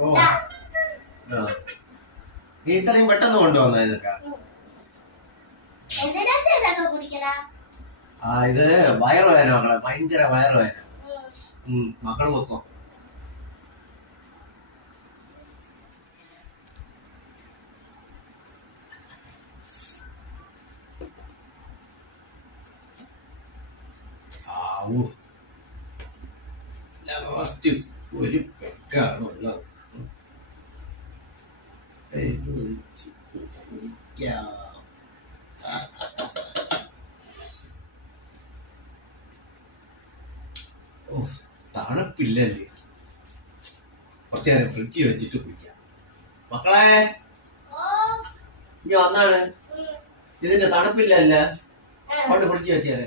ഓ നീ ഇത്രയും പെട്ടെന്ന് കൊണ്ടുവന്നോ ഇതൊക്കെ? ഇത് വയറുവേദന മക്കളെ, ഭയങ്കര വയറുവേദന. മക്കള് വെക്കോ. ലാസ്റ്റ് ഒരു പെക്കാണുള്ളത്. തണുപ്പില്ലല്ലേ, കുറച്ചു നേരം ഫ്രിഡ്ജിൽ വെച്ചിട്ട് കുടിക്കാം. മക്കളെ ഇനി വന്നാണ്, ഇതിന്റെ തണുപ്പില്ലല്ലേ കൊണ്ട് ഫ്രിഡ്ജിൽ വെച്ചേരെ.